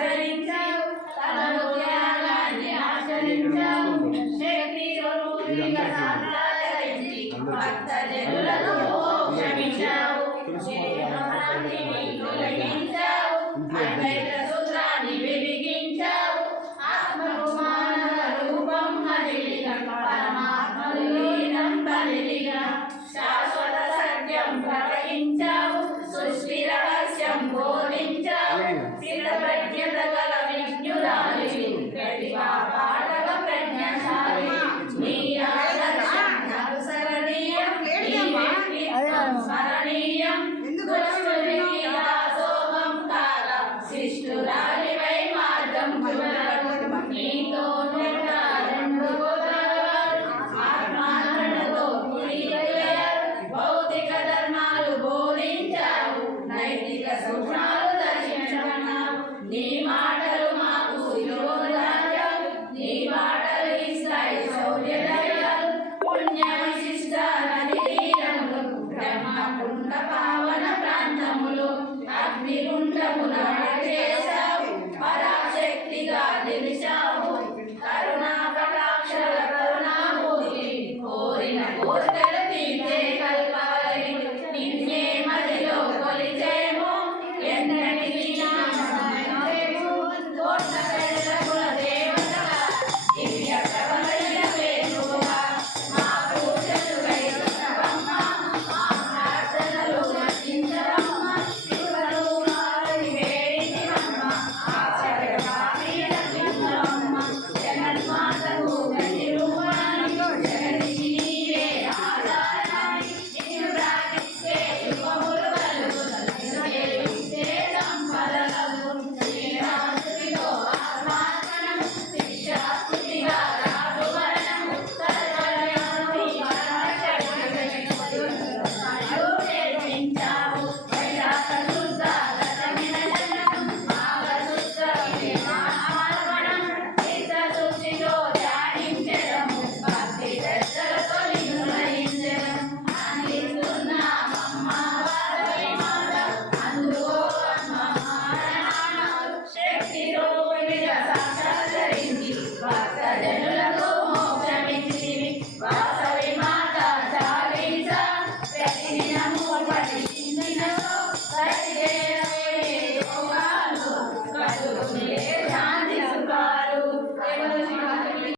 ఆదరించావు తనను జ్ఞానాన్ని క్షమించావు తొలగించావు. అద్వైత 원래 Yeah.